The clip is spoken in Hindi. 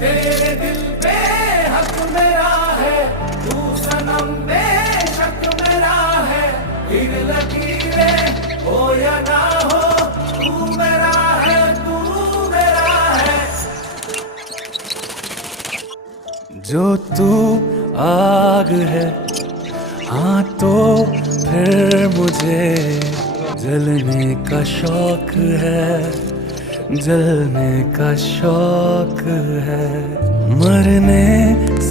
तेरे दिल पे हक मेरा है, तू सनम बेशक मेरा है। फिर लकीरें हो या ना हो, तू मेरा है, तू मेरा है। जो तू आग है, हाँ तो फिर मुझे जलने का शौक है, जलने का शौक है। मरने